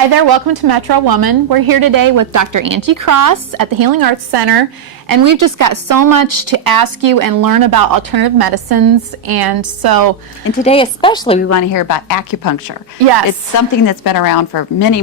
Hi there, welcome to Metro Woman. We're here today with Dr. Angie Cross at the Healing Arts Center, and we've just got so much to ask you and learn about alternative medicines, and today especially we want to hear about acupuncture. Yes. It's something that's been around for many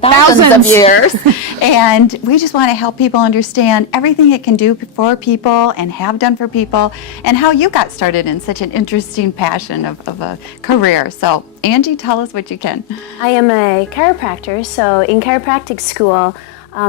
thousands of years, and we just want to help people understand everything it can do for people and have done for people, and how you got started in such an interesting passion of a career. So Angie, tell us what you can. I am a chiropractor, so in chiropractic school,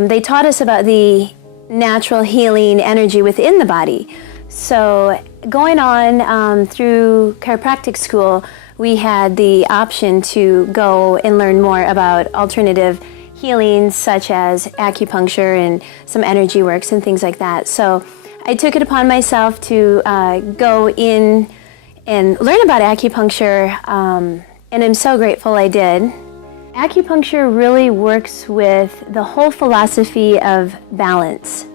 they taught us about the natural healing energy within the body. So going on through chiropractic school, we had the option to go and learn more about alternative healings such as acupuncture and some energy works and things like that. So I took it upon myself to go in and learn about acupuncture, and I'm so grateful I did. Acupuncture really works with the whole philosophy of balance.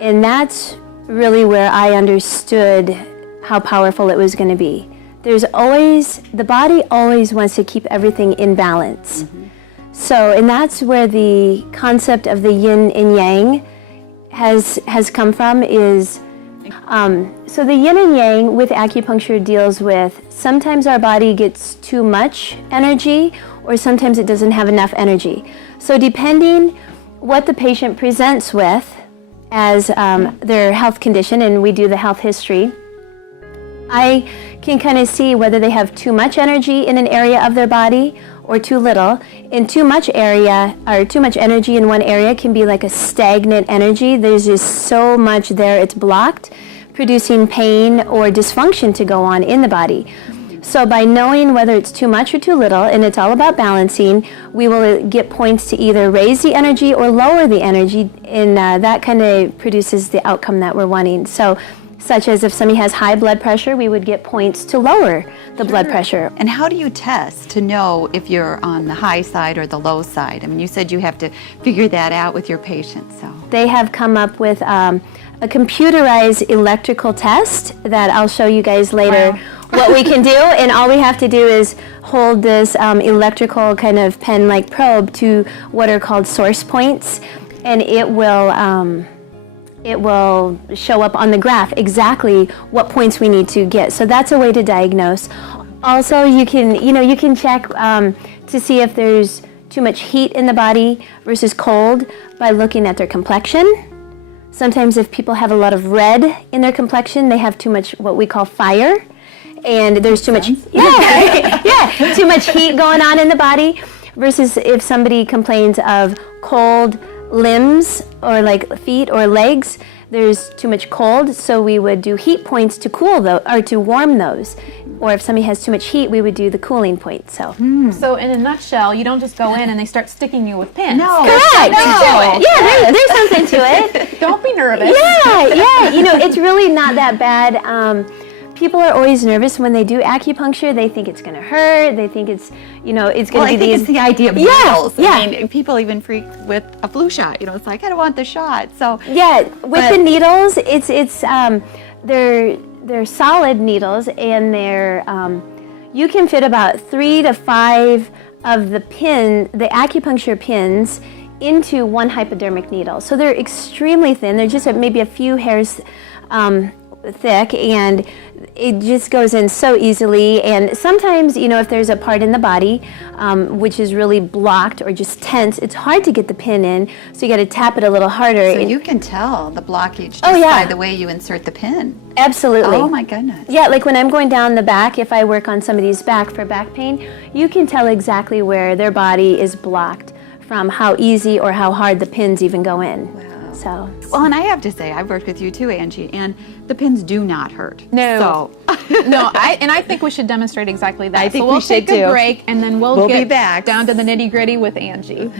And that's really where I understood how powerful it was going to be. The body always wants to keep everything in balance. Mm-hmm. So, and that's where the concept of the yin and yang has come from is, so the yin and yang with acupuncture deals with sometimes our body gets too much energy or sometimes it doesn't have enough energy. So depending what the patient presents with as their health condition, and we do the health history, I can kind of see whether they have too much energy in an area of their body or too little. And too much energy in one area can be like a stagnant energy. There's just so much there, it's blocked, producing pain or dysfunction to go on in the body. So by knowing whether it's too much or too little, and it's all about balancing, we will get points to either raise the energy or lower the energy, and that kind of produces the outcome that we're wanting. So, such as if somebody has high blood pressure, we would get points to lower the blood pressure. And how do you test to know if you're on the high side or the low side? I mean, you said you have to figure that out with your patients. So they have come up with a computerized electrical test that I'll show you guys later. Wow. What we can do, and all we have to do is hold this electrical kind of pen-like probe to what are called source points, and it will show up on the graph exactly what points we need to get. So that's a way to diagnose. Also, you can check to see if there's too much heat in the body versus cold by looking at their complexion. Sometimes if people have a lot of red in their complexion, they have too much what we call fire. And there's too much, too much heat going on in the body, versus if somebody complains of cold limbs or like feet or legs, there's too much cold, so we would do heat points to cool those or to warm those. Or if somebody has too much heat, we would do the cooling point. So in a nutshell, you don't just go in and they start sticking you with pins. No. Correct. No. Yeah, there's something to it. Don't be nervous. Yeah. It's really not that bad. People are always nervous when they do acupuncture. They think it's going to hurt. They think it's, it's going to be it's the idea of needles. Yeah. I mean, people even freak with a flu shot. It's like, I don't want the shot. So with the needles, they're solid needles, and you can fit about 3 to 5 of the acupuncture pins into one hypodermic needle. So they're extremely thin. They're just maybe a few hairs thick, and it just goes in so easily. And sometimes, if there's a part in the body which is really blocked or just tense, it's hard to get the pin in, so you got to tap it a little harder. So you can tell the blockage just by the way you insert the pin. Absolutely. Oh my goodness. Yeah, like when I'm going down the back, if I work on somebody's back for back pain, you can tell exactly where their body is blocked from how easy or how hard the pins even go in. Wow. So. Well, and I have to say, I've worked with you too, Angie, and the pins do not hurt. No. So. No, I think we should demonstrate exactly that. I think so we'll we should take a too. break, and then we'll be get back down to the nitty-gritty with Angie.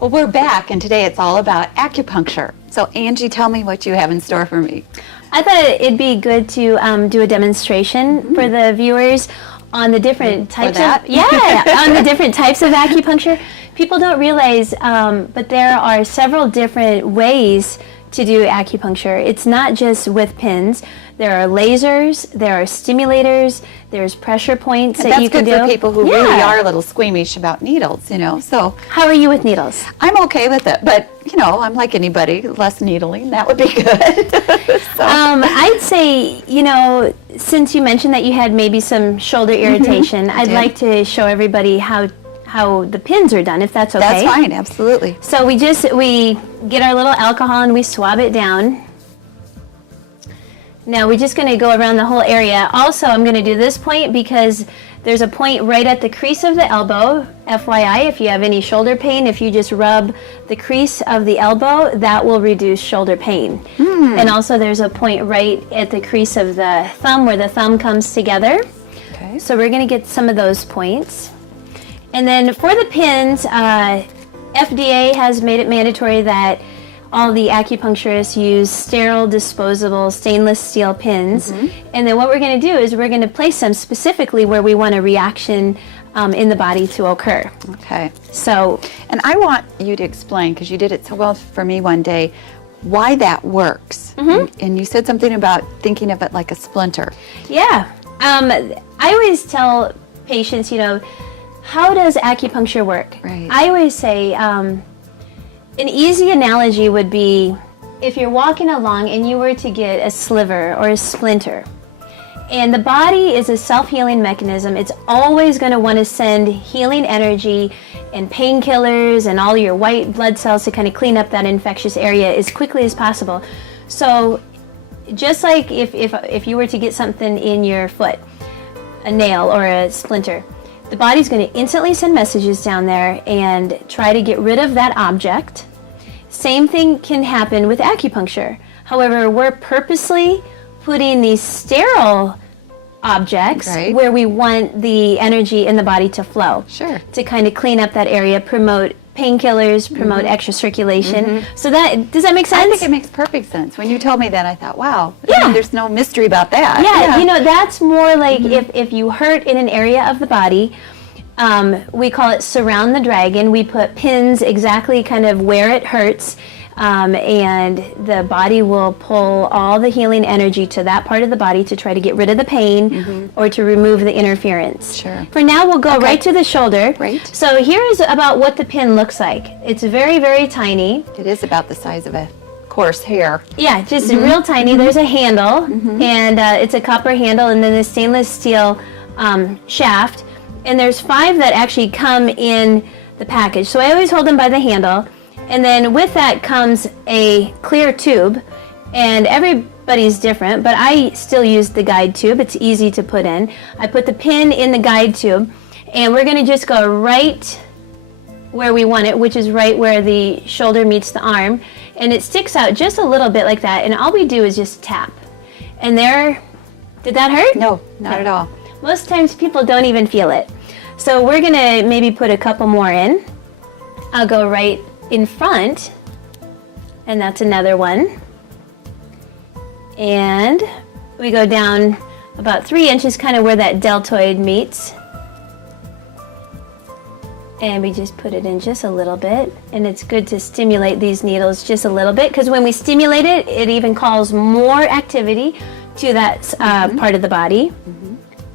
Well, we're back, and today it's all about acupuncture. So, Angie, tell me what you have in store for me. I thought it'd be good to do a demonstration for the viewers on the different types of on the different types of acupuncture. People don't realize, but there are several different ways to do acupuncture. It's not just with pins. There are lasers, there are stimulators, there's pressure points that you can do. That's good for people who really are a little squeamish about needles, you know. So how are you with needles? I'm okay with it, but you know, I'm like anybody, less needling, that would be good. I'd say, you know, since you mentioned that you had maybe some shoulder irritation, I'd like to show everybody how the pins are done, if that's okay. That's fine, absolutely. So we get our little alcohol and we swab it down. Now we're just going to go around the whole area. Also, I'm going to do this point because there's a point right at the crease of the elbow. FYI, if you have any shoulder pain, if you just rub the crease of the elbow, that will reduce shoulder pain. And also there's a point right at the crease of the thumb where the thumb comes together. Okay. So we're going to get some of those points. And then for the pins, FDA has made it mandatory that all the acupuncturists use sterile, disposable, stainless steel pins. And then what we're going to do is we're going to place them specifically where we want a reaction in the body to occur. Okay. So, and I want you to explain, because you did it so well for me one day, why that works. And you said something about thinking of it like a splinter. yeah. I always tell patients, you know, how does acupuncture work? Right. I always say, an easy analogy would be if you're walking along and you were to get a sliver or a splinter, and the body is a self-healing mechanism. It's always going to want to send healing energy and painkillers and all your white blood cells to kind of clean up that infectious area as quickly as possible. So just like if you were to get something in your foot, a nail or a splinter, the body's going to instantly send messages down there and try to get rid of that object. Same thing can happen with acupuncture. However, we're purposely putting these sterile objects where we want the energy in the body to flow. Sure. To kind of clean up that area, promote painkillers, promote extra circulation. So does that make sense? I think it makes perfect sense. When you told me that, I thought, wow, I mean, there's no mystery about that. Yeah, you know, that's more like if you hurt in an area of the body, we call it surround the dragon. We put pins exactly kind of where it hurts, and the body will pull all the healing energy to that part of the body to try to get rid of the pain or to remove the interference. Sure. For now, we'll go right to the shoulder. Right. So here is about what the pin looks like. It's very, very tiny. It is about the size of a coarse hair. Yeah, just real tiny. There's a handle, and it's a copper handle, and then a stainless steel shaft. And there's 5 that actually come in the package. So I always hold them by the handle. And then with that comes a clear tube. And everybody's different, but I still use the guide tube. It's easy to put in. I put the pin in the guide tube, and we're going to just go right where we want it, which is right where the shoulder meets the arm. And it sticks out just a little bit like that. And all we do is just tap. And there, did that hurt? No, not at all. Most times people don't even feel it. So we're going to maybe put a couple more in. I'll go right in front, and that's another one. And we go down about 3 inches, kind of where that deltoid meets. And we just put it in just a little bit. And it's good to stimulate these needles just a little bit, because when we stimulate it, it even calls more activity to that part of the body.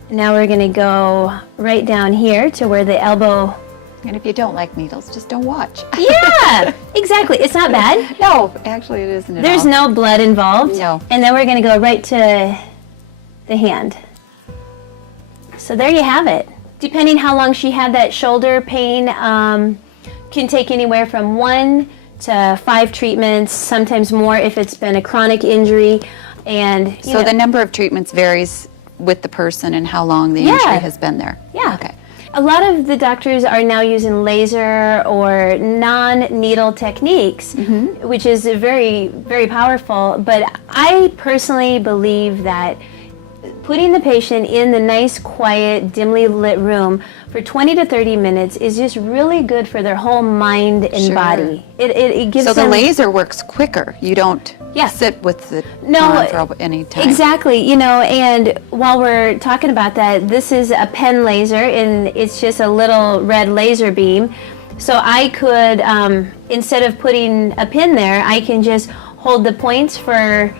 Now we're going to go right down here to where the elbow. And if you don't like needles, just don't watch. Yeah, exactly. It's not bad. No, actually it isn't at all. There's no blood involved. No. And then we're going to go right to the hand. So there you have it. Depending how long she had that shoulder pain, can take anywhere from 1 to 5 treatments, sometimes more if it's been a chronic injury. And so the number of treatments varies with the person and how long the injury has been there. Yeah. Okay. A lot of the doctors are now using laser or non-needle techniques, which is very, very powerful. But I personally believe that putting the patient in the nice, quiet, dimly lit room for 20 to 30 minutes is just really good for their whole mind and body. It gives so them... the laser works quicker. You don't sit with the on for any time. Exactly. You know, and while we're talking about that, this is a pen laser, and it's just a little red laser beam. So I could, instead of putting a pin there, I can just hold the points for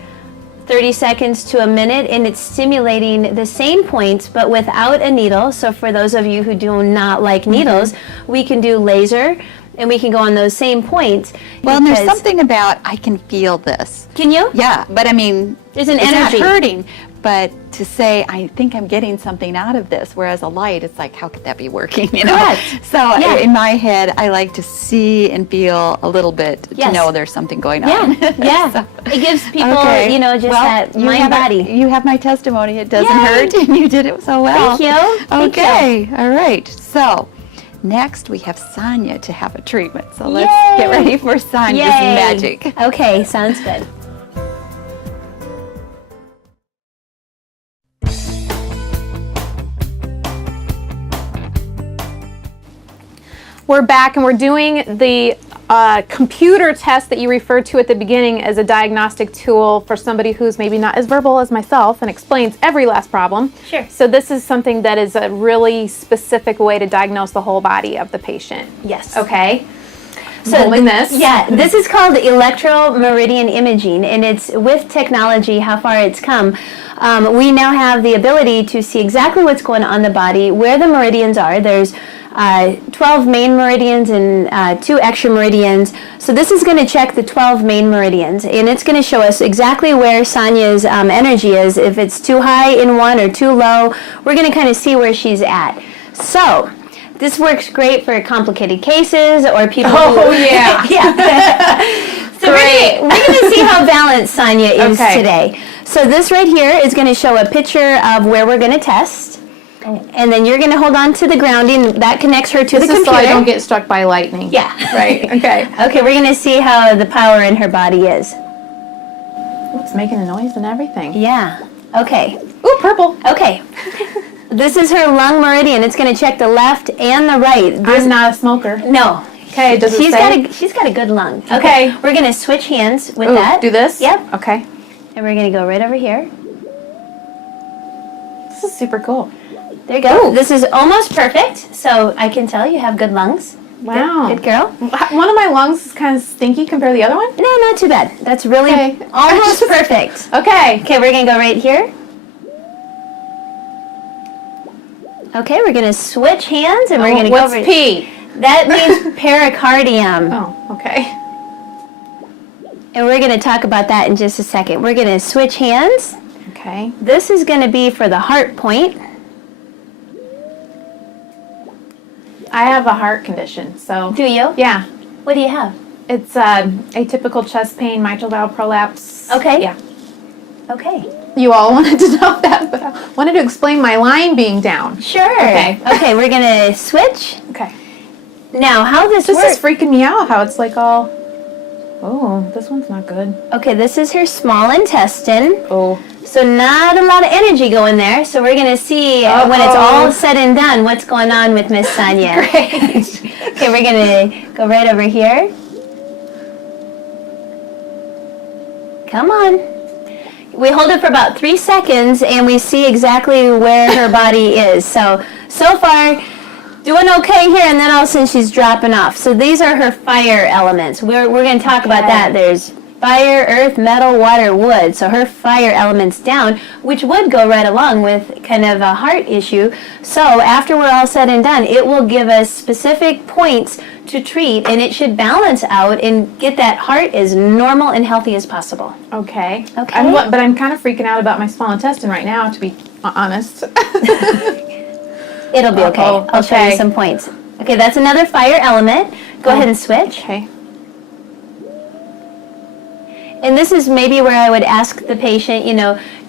30 seconds to a minute, and it's stimulating the same points but without a needle. So for those of you who do not like needles, we can do laser and we can go on those same points. Well, and there's something about I can feel this. Can you? Yeah, but I mean, There's an it's energy. not hurting. But to say, I think I'm getting something out of this, whereas a light, it's like, how could that be working? You know? Correct. So Yeah. in my head, I like to see and feel a little bit Yes. to know there's something going Yeah, on. yeah. So, It gives people, okay. you know, just Well, that you mind have body. You have my testimony. It doesn't Yay. hurt, and you did it so well. Thank you. Thank Okay. All right. So next we have Sonia to have a treatment. So let's Yay. get ready for Sonia's Yay. magic. Okay, sounds good. We're back and we're doing the computer test that you referred to at the beginning as a diagnostic tool for somebody who's maybe not as verbal as myself and explains every last problem. Sure. So this is something that is a really specific way to diagnose the whole body of the patient. Yes. Okay. So Holding this. Yeah, this is called electromeridian imaging, and it's with technology, how far it's come. We now have the ability to see exactly what's going on in the body, where the meridians are. There's 12 main meridians and 2 extra meridians. So this is going to check the 12 main meridians, and it's going to show us exactly where Sonia's energy is. If it's too high in one or too low, we're going to kind of see where she's at. So this works great for complicated cases or people Oh, who... yeah. Yeah. So Great. we're going to see how balanced Sonia is Okay. today. So this right here is going to show a picture of where we're going to test. And then you're going to hold on to the grounding. That connects her to This the is computer. so I don't get struck by lightning. Yeah. Right. Okay. Okay, we're going to see how the power in her body is. It's making a noise and everything. Yeah. Okay. Ooh, purple. Okay. This is her lung meridian. It's going to check the left and the right. I'm not a smoker. No. Okay. Does it say? She's got a good lung. Okay. We're going to switch hands with Ooh, that. do this? Yep. Okay. And we're going to go right over here. This is super cool. There you go. Ooh. This is almost perfect. So I can tell you have good lungs. Wow. Good girl. One of my lungs is kind of stinky compared to the other one. No, not too bad. That's really Okay. almost perfect. Okay. Okay, we're going to go right here. Okay, we're going to switch hands and we're going to go What's over. P? That means pericardium. Oh, okay. And we're going to talk about that in just a second. We're going to switch hands. Okay. This is going to be for the heart point. I have a heart condition, so. Do you? Yeah. What do you have? It's atypical chest pain, mitral valve prolapse. Okay. Yeah. Okay. You all wanted to know that, but I wanted to explain my line being down. Sure. Okay. Okay, we're going to switch. Okay. Now, how this This works. is freaking me out how it's like all. Oh, this one's not good. Okay, this is her small intestine. Oh. So not a lot of energy going there. So we're going to see when it's all said and done what's going on with Miss Sonia. Great. Okay, we're going to go right over here. Come on. We hold it for about 3 seconds and we see exactly where her body is. So far, doing okay here, and then all of a sudden she's dropping off. So these are her fire elements. We're going to talk about that. There's fire, earth, metal, water, wood. So her fire element's down, which would go right along with kind of a heart issue. So after we're all said and done, it will give us specific points to treat, and it should balance out and get that heart as normal and healthy as possible. Okay. Okay. But I'm kind of freaking out about my small intestine right now, to be honest. It'll be okay. Uh-oh, I'll show you okay. some points. Okay, that's another fire element. Go ahead and switch. Okay. And this is maybe where I would ask the patient,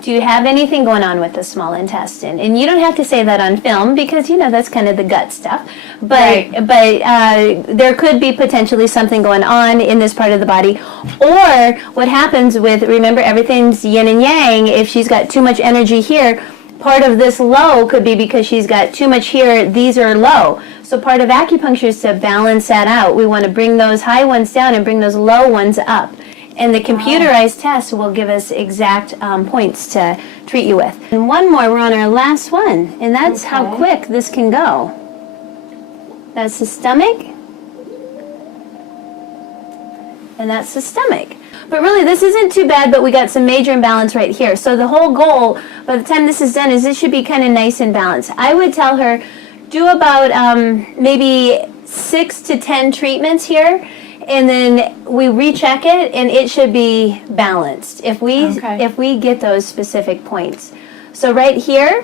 do you have anything going on with the small intestine? And you don't have to say that on film because, that's kind of the gut stuff. But there could be potentially something going on in this part of the body. Or what happens with, remember, everything's yin and yang. If she's got too much energy here, part of this low could be because she's got too much here, these are low. So part of acupuncture is to balance that out. We want to bring those high ones down and bring those low ones up. And the computerized test will give us exact points to treat you with. And one more, we're on our last one. And that's how quick this can go. That's the stomach. and that's the stomach. But really, this isn't too bad, but we got some major imbalance right here. So the whole goal, by the time this is done, is this should be kind of nice and balanced. I would tell her, do about maybe 6 to 10 treatments here, and then we recheck it, and it should be balanced if we get those specific points. So right here,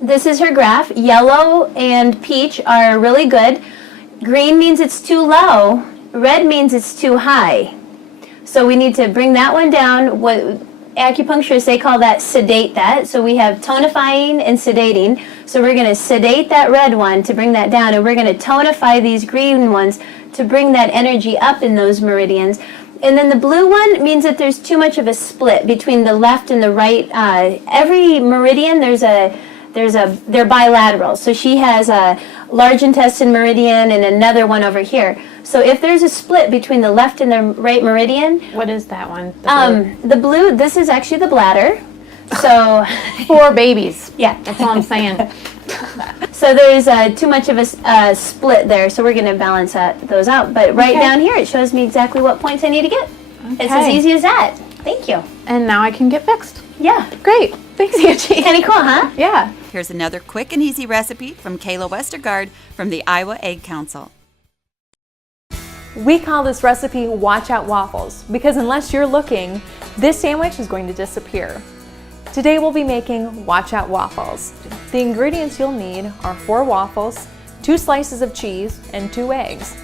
this is her graph. Yellow and peach are really good. Green means it's too low. Red means it's too high. So we need to bring that one down. What acupuncturists, they call that sedate that. So we have tonifying and sedating. So we're going to sedate that red one to bring that down, and we're going to tonify these green ones to bring that energy up in those meridians. And then the blue one means that there's too much of a split between the left and the right. Every meridian, they're bilateral. So she has a large intestine meridian and another one over here. So if there's a split between the left and the right meridian. What is that one? The blue, this is actually the bladder. So for babies. Yeah. That's all I'm saying. So there's too much of a split there, so we're going to balance those out. But right down here, it shows me exactly what points I need to get. Okay. It's as easy as that. Thank you. And now I can get fixed. Yeah. Great. Thanks, Angie. Kind of cool, huh? Yeah. Here's another quick and easy recipe from Kayla Westergaard from the Iowa Egg Council. We call this recipe Watch Out Waffles because unless you're looking, this sandwich is going to disappear. Today we'll be making Watch Out Waffles. The ingredients you'll need are 4 waffles, 2 slices of cheese, and 2 eggs.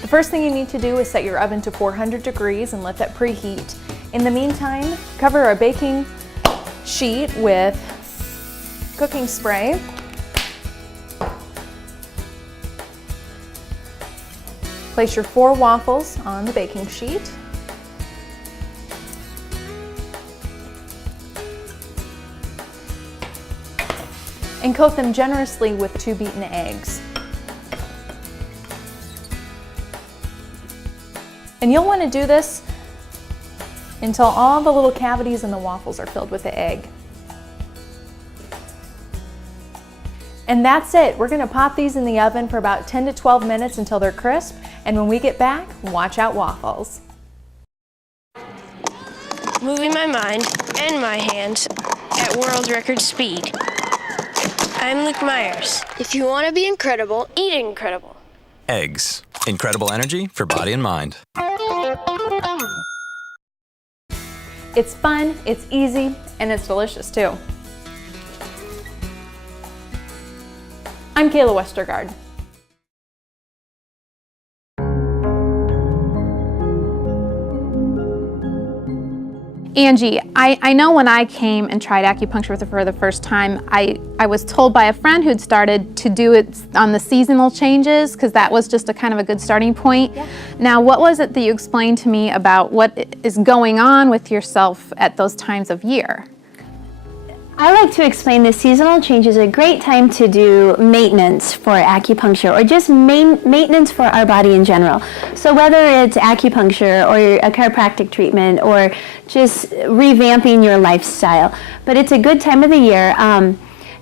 The first thing you need to do is set your oven to 400 degrees and let that preheat. In the meantime, cover a baking sheet with cooking spray. Place your 4 waffles on the baking sheet. And coat them generously with 2 beaten eggs. And you'll want to do this until all the little cavities in the waffles are filled with the egg. And that's it. We're going to pop these in the oven for about 10 to 12 minutes until they're crisp. And when we get back, watch out waffles. Moving my mind and my hands at world record speed. I'm Luke Myers. If you want to be incredible, eat incredible. Eggs. Incredible energy for body and mind. It's fun, it's easy, and it's delicious too. I'm Kayla Westergaard. Angie, I know when I came and tried acupuncture for the first time, I was told by a friend who'd started to do it on the seasonal changes because that was just a kind of a good starting point. Yeah. Now, what was it that you explained to me about what is going on with yourself at those times of year? I like to explain the seasonal change is a great time to do maintenance for acupuncture or just maintenance for our body in general. So whether it's acupuncture or a chiropractic treatment or just revamping your lifestyle, but it's a good time of the year.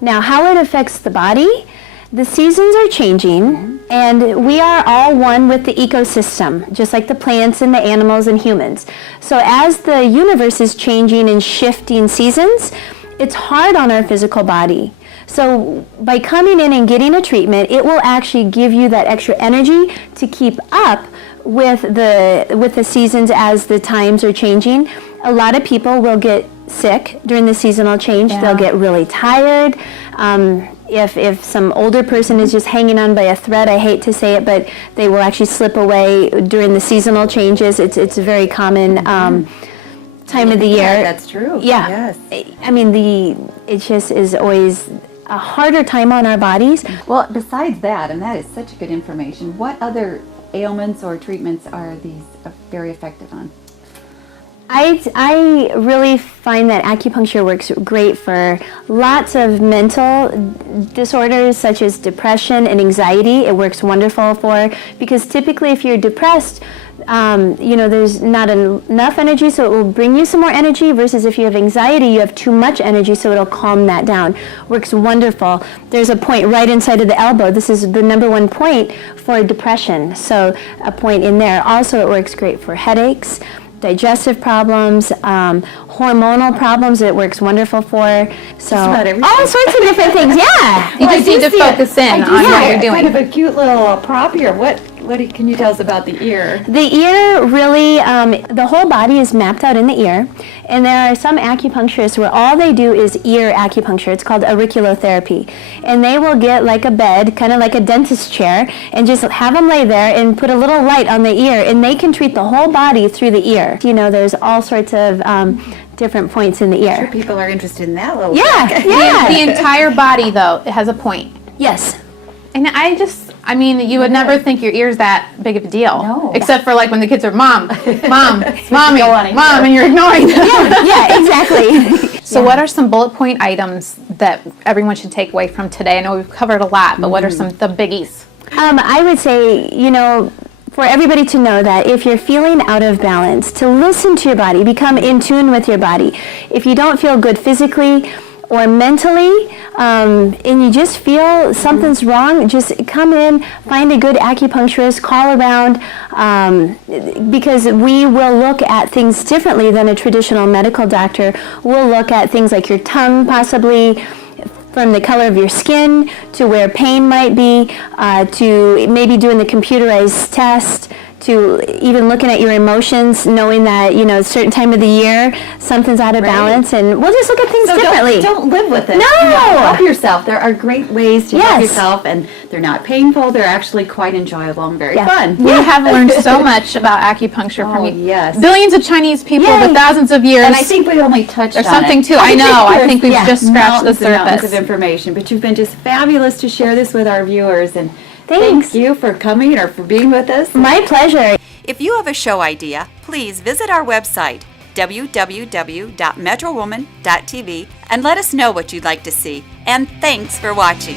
Now, how it affects the body, the seasons are changing and we are all one with the ecosystem, just like the plants and the animals and humans. So as the universe is changing and shifting seasons, it's hard on our physical body. So by coming in and getting a treatment, it will actually give you that extra energy to keep up with the seasons as the times are changing. A lot of people will get sick during the seasonal change. Yeah. They'll get really tired. If some older person is just hanging on by a thread, I hate to say it, but they will actually slip away during the seasonal changes. It's a very common time of the year. Yeah, that's true. Yeah. Yes. I mean, it just is always a harder time on our bodies. Well, besides that, and that is such good information, what other ailments or treatments are these very effective on? I really find that acupuncture works great for lots of mental disorders such as depression and anxiety. It works wonderful for, because typically if you're depressed, there's not enough energy, so it will bring you some more energy, versus if you have anxiety, you have too much energy, so it'll calm that down. Works wonderful. There's a point right inside of the elbow. This is the #1 point for depression, so a point in there. Also, it works great for headaches, digestive problems, hormonal problems. It works wonderful for. So all sorts of different things. Yeah. You just need to focus in on what you're doing. Kind of a cute little prop here. What can you tell us about the ear? The ear really, the whole body is mapped out in the ear, and there are some acupuncturists where all they do is ear acupuncture. It's called auriculotherapy, and they will get like a bed, kind of like a dentist chair, and just have them lay there and put a little light on the ear, and they can treat the whole body through the ear. There's all sorts of different points in the ear. I'm sure people are interested in that little Yeah, trick. yeah. The entire body, though, it has a point. Yes. And you would never think your ear's that big of a deal. No. Except for like when the kids are, Mom, Mommy, go on in Mom, here. and you're ignoring them. Yeah, exactly. So what are some bullet point items that everyone should take away from today? I know we've covered a lot, but what are the biggies? I would say, for everybody to know that if you're feeling out of balance, to listen to your body, become in tune with your body. If you don't feel good physically or mentally, and you just feel something's wrong, just come in, find a good acupuncturist, call around, because we will look at things differently than a traditional medical doctor. We'll look at things like your tongue, possibly, from the color of your skin to where pain might be, to maybe doing the computerized test, to even looking at your emotions, knowing that, a certain time of the year, something's out of balance, and we'll just look at things differently. Don't live with it. No! Help yourself. There are great ways to help Yes. yourself, and they're not painful. They're actually quite enjoyable and very Yeah. fun. We have learned so much about acupuncture from Oh, you. yes. Billions of Chinese people Yay. with thousands of years. And I think we only touched There's on something it. too. I know. I think we've there's just scratched the mountains and mountains surface. of information, but you've been just fabulous to share this with our viewers, and Thanks. thank you for coming or for being with us. My pleasure. If you have a show idea, please visit our website, www.metrowoman.tv, and let us know what you'd like to see. And thanks for watching.